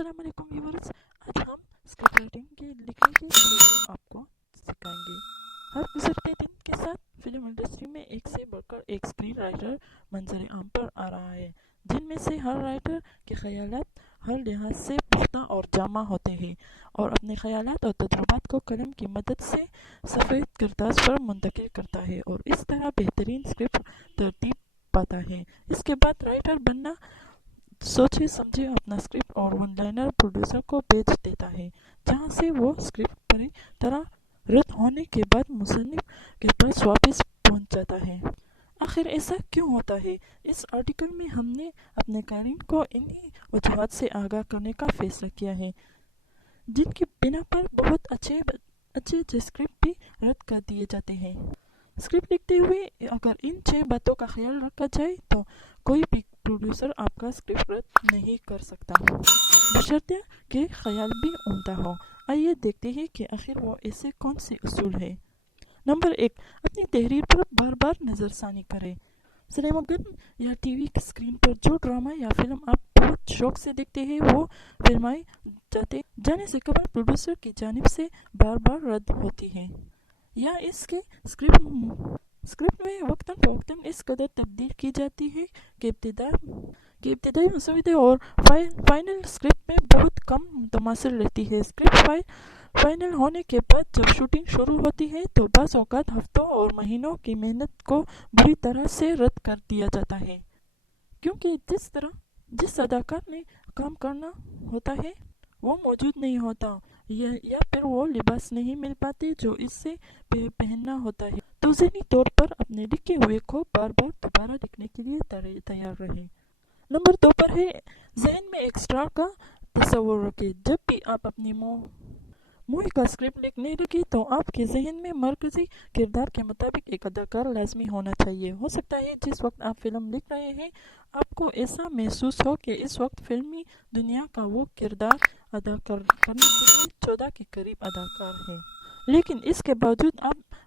अस्सलाम वालेकुम व्यूअर्स। आज हम स्क्रिप्ट राइटिंग के लिखने के तरीके आपको सिखाएंगे। हर गुजरते दिन के साथ फिल्म इंडस्ट्री में एक से बढ़कर एक स्क्रीन राइटर मंजर आम पर आ रहा है, जिनमें से हर राइटर के ख्यालात हर लिहाज से पुख्ता और जामा होते हैं और अपने ख्यालात और तजुर्बात को कलम की मदद से सफ़ेद करताज पर मुंतकिल करता है और इस तरह बेहतरीन स्क्रिप्ट तरतीब पाता है। इसके बाद राइटर बनना सोचे समझे अपना स्क्रिप्ट और वन लाइनर प्रोड्यूसर को भेज देता है, जहां से वो स्क्रिप्ट पूरी तरह रद्द होने के बाद मुसन्निफ के पास वापस पहुंच जाता है। आखिर ऐसा क्यों होता है? इस आर्टिकल में हमने अपने कारीन को इन्हीं वजूहात से आगाह करने का फैसला किया है, जिनकी बिना पर बहुत अच्छे अच्छे स्क्रिप्ट भी रद्द कर दिए जाते हैं। स्क्रिप्ट लिखते हुए अगर इन 6 बातों का ख्याल रखा जाए तो कोई भी प्रोड्यूसर आपका स्क्रिप्ट रद्द नहीं कर सकता, बशर्ते कि ख्याल भी उम्दा हो। आइए देखते हैं कि आखिर वो ऐसे कौन से उसूल है। नंबर 1, अपनी तहरीर पर बार बार नज़रसानी करें। सिनेमाघर या टीवी की स्क्रीन पर जो ड्रामा या फिल्म आप बहुत शौक से देखते हैं, वो फिल्माई जाने से कबल प्रोड्यूसर की जानिब से बार बार रद्द होती है, या इसके स्क्रिप्ट में वक्तन फवक्तन इस कदर तब्दील की जाती है कि इब्तिदाई मसौदे और फाइनल स्क्रिप्ट में बहुत कम मुतमासिल रहती है। स्क्रिप्ट फाइनल होने के बाद जब शूटिंग शुरू होती है तो बाज़ औक़ात हफ्तों और महीनों की मेहनत को बुरी तरह से रद्द कर दिया जाता है, क्योंकि जिस अदाकार ने काम करना होता है वो मौजूद नहीं होता, या फिर वो लिबास नहीं मिल पाते जो इससे पहनना होता है। तो ज़हनी तौर पर अपने लिखे हुए को बार बार दोबारा लिखने के लिए तैयार रहें। नंबर 2 पर है, जहन में एक स्टार का तस्वुर रखें। जब भी आप अपनी मूवी का स्क्रिप्ट लिखने लगे तो आपके जहन में मरकजी किरदार के मुताबिक एक अदाकार लाजमी होना चाहिए। हो सकता है जिस वक्त आप फिल्म लिख रहे हैं आपको ऐसा महसूस हो कि इस वक्त फिल्मी दुनिया का वो किरदार अदा करने के लिए 14 के करीब अदाकार है, लेकिन इसके बावजूद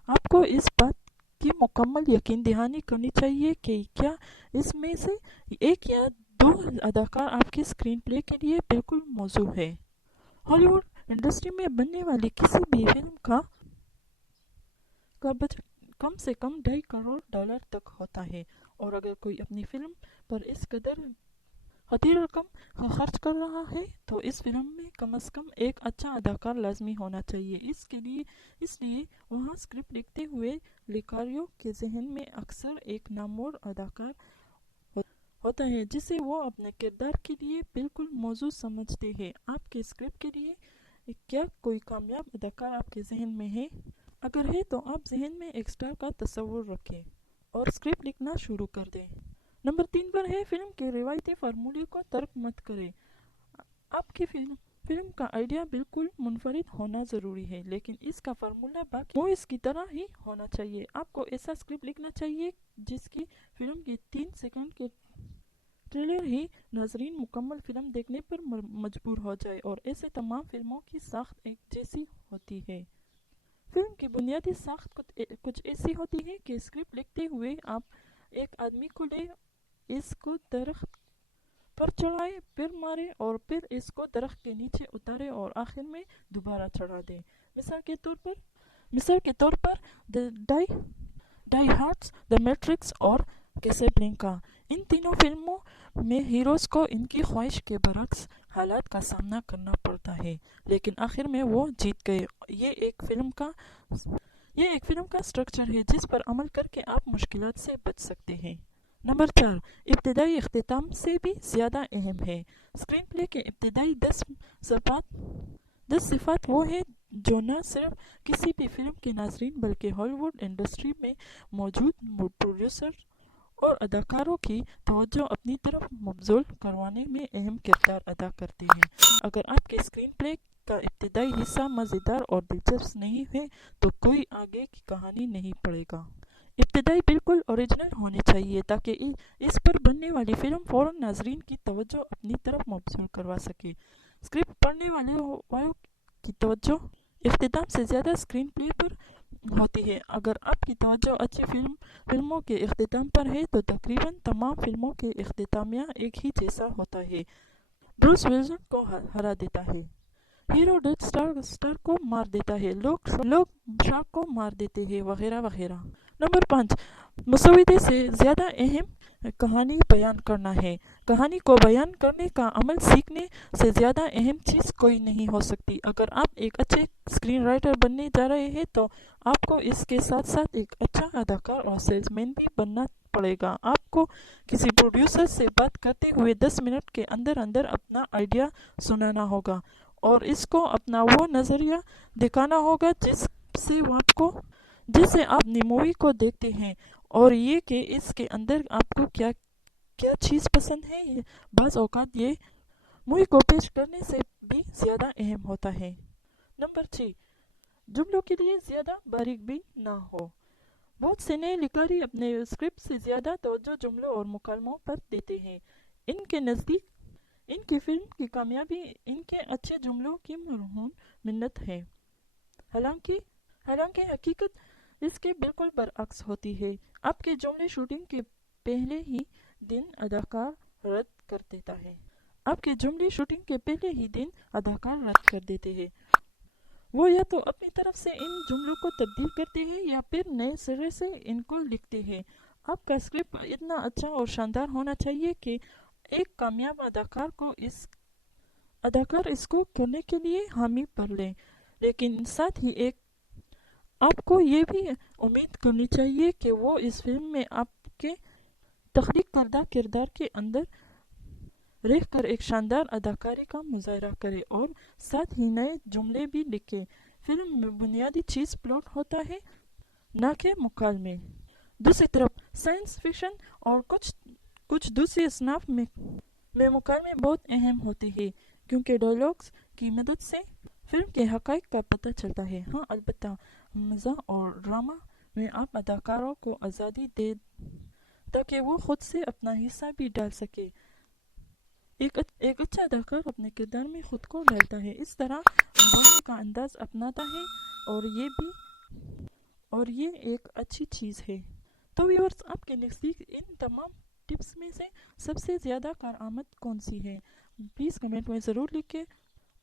आपको इस बात की मुकम्मल यकीन दहानी करनी चाहिए कि क्या इसमें से एक या 2 अदाकार आपके स्क्रीन प्ले के लिए बिल्कुल मौजू है। हॉलीवुड इंडस्ट्री में बनने वाली किसी भी फिल्म का बजट कम से कम $2.5 करोड़ तक होता है, और अगर कोई अपनी फिल्म पर इस कदर खतीर रकम खर्च कर रहा है तो इस फिल्म में कम से कम एक अच्छा अदाकार लाजमी होना चाहिए। इसलिए वहाँ स्क्रिप्ट लिखते हुए लिखारियों के जहन में अक्सर एक नामवर अदाकार होता है जिसे वो अपने किरदार के लिए बिल्कुल मौजूद समझते हैं। आपके स्क्रिप्ट के लिए क्या कोई कामयाब अदाकार आपके जहन में है? अगर है तो आप जहन में एक स्टार का तस्वुर रखें और स्क्रिप्ट लिखना शुरू कर दें। नंबर 3 पर है, फिल्म के रिवायती फार्मूले को तर्क मत करें। आपकी फिल्म का आइडिया बिल्कुल मुनफरिद होना ज़रूरी है, लेकिन इसका फार्मूला बाकी मूवीज़ की तरह ही होना चाहिए। आपको ऐसा स्क्रिप्ट लिखना चाहिए जिसकी फिल्म की 3 सेकंड के ट्रेलर ही नाजरीन मुकम्मल फिल्म देखने पर मजबूर हो जाए, और ऐसे तमाम फिल्मों की साख्त एक जैसी होती है। फिल्म की बुनियादी साख्त कुछ ऐसी होती है कि स्क्रिप्ट लिखते हुए आप एक आदमी को ले, इसको दरख्त पर चढ़ाए, फिर मारे और फिर इसको दरख्त के नीचे उतारे और आखिर में दोबारा चढ़ा दें। मिसाल के तौर पर डाई हार्ड्स, द मैट्रिक्स और कैसाब्लैंका। इन तीनों फिल्मों में हीरोज को इनकी ख्वाहिश के बरक्स हालात का सामना करना पड़ता है, लेकिन आखिर में वो जीत गए। ये एक फिल्म का स्ट्रक्चर है जिस पर अमल करके आप मुश्किलात से बच सकते हैं। नंबर 4, इब्तिदाई इख्तिताम से भी ज़्यादा अहम है। स्क्रीन प्ले के इब्तिदाई 10 सिफात वो है जो न सिर्फ किसी भी फिल्म के नाजरीन बल्कि हॉलीवुड इंडस्ट्री में मौजूद प्रोड्यूसर और अदाकारों की तवज्जो अपनी तरफ मबजूल करवाने में अहम किरदार अदा करते हैं। अगर आपके स्क्रीन प्ले का इब्तिदाई हिस्सा मज़ेदार और दिलचस्प नहीं है तो कोई आगे की कहानी नहीं पड़ेगा। इब्तिदाई बिल्कुल ओरिजिनल होनी चाहिए ताकि इस पर बनने वाली फिल्म फौरन नाजरीन की तवज्जो अपनी तरफ मबजूल करवा सके। स्क्रिप्ट पढ़ने वालों की तवज्जो इख्तिताम से ज़्यादा स्क्रीन प्ले पर होती है। अगर आपकी तवज्जो अच्छी फिल्मों के इख्तिताम पर है तो तकरीबन तमाम फिल्मों के इख्तितामिया एक ही जैसा होता है। ब्रूस विल्सन को हरा देता है। हीरो डेथ स्टार को मार देता है। लोग शार्क को मार देते हैं, वगैरह वगैरह। नंबर 5, मुसविदे से ज़्यादा अहम कहानी बयान करना है। कहानी को बयान करने का अमल सीखने से ज़्यादा अहम चीज़ कोई नहीं हो सकती। अगर आप एक अच्छे स्क्रीन राइटर बनने जा रहे हैं तो आपको इसके साथ साथ एक अच्छा अदाकार और सेल्समैन भी बनना पड़ेगा। आपको किसी प्रोड्यूसर से बात करते हुए 10 मिनट के अंदर अंदर अपना आइडिया सुनाना होगा और इसको अपना वो नज़रिया दिखाना होगा जिससे आप मूवी को देखते हैं, और ये कि इसके अंदर आपको क्या क्या चीज़ पसंद है। बाज़ औक़ात ये मूवी को पेश करने से भी ज़्यादा अहम होता है। नंबर 6, जुमलों के लिए ज़्यादा बारीक भी ना हो। बहुत से नए लिखारी अपने स्क्रिप्ट से ज़्यादा तवज्जो जुमलों और मुकालमों पर देते हैं। इनके नज़दीक इनकी फिल्म की कामयाबी इनके अच्छे जुमलों की मरहूम मिन्नत है। हालांकि हकीकत इसके बिल्कुल बरअक्स होती है। आपके जुमले शूटिंग के पहले ही दिन अदाकार रद्द कर देता है। आपके जुमले शूटिंग के पहले ही दिन अदाकार रद्द कर देते हैं। वो या तो अपनी तरफ से इन जुमलों को तब्दील करते हैं या फिर नए सिरे से इनको लिखते हैं। आपका स्क्रिप्ट इतना अच्छा और शानदार होना चाहिए कि एक कामयाब अदाकार इसको करने के लिए हामी भर ले, लेकिन साथ ही आपको ये भी उम्मीद करनी चाहिए कि वो इस फिल्म में आपके तख्लीक करदा किरदार के अंदर रह कर एक शानदार अदाकारी का मुजाहरा करे और साथ ही नए जुमले भी लिखे। फिल्म में बुनियादी चीज़ प्लॉट होता है, ना कि मुकालमे। दूसरी तरफ साइंस फिक्शन और कुछ दूसरी असनाफ में मुकालमे बहुत अहम होते हैं, क्योंकि डायलॉग्स की मदद से फिल्म के हक़ाइक़ का पता चलता है। हाँ, अलबत्ता मज़ाह और ड्रामा में आप अदाकारों को आज़ादी दे ताकि वो खुद से अपना हिस्सा भी डाल सके। एक अच्छा अदाकार अपने किरदार में खुद को ढालता है, इस तरह बोलने का अंदाज अपनाता है, और ये एक अच्छी चीज़ है। तो व्यूअर्स, आपके नज़दीक इन तमाम टिप्स में से सबसे ज़्यादा कारआमद कौन सी है? प्लीज़ कमेंट में ज़रूर लिखें,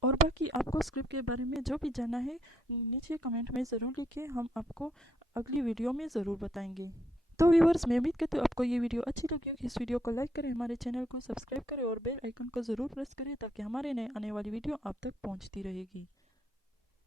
और बाकी आपको स्क्रिप्ट के बारे में जो भी जानना है नीचे कमेंट में ज़रूर लिखें, हम आपको अगली वीडियो में ज़रूर बताएंगे। तो व्यूअर्स, मैं उम्मीद करती हूँ आपको ये वीडियो अच्छी लगी होगी। इस वीडियो को लाइक करें, हमारे चैनल को सब्सक्राइब करें और बेल आइकन को ज़रूर प्रेस करें ताकि हमारे नए आने वाली वीडियो आप तक पहुँचती रहेगी।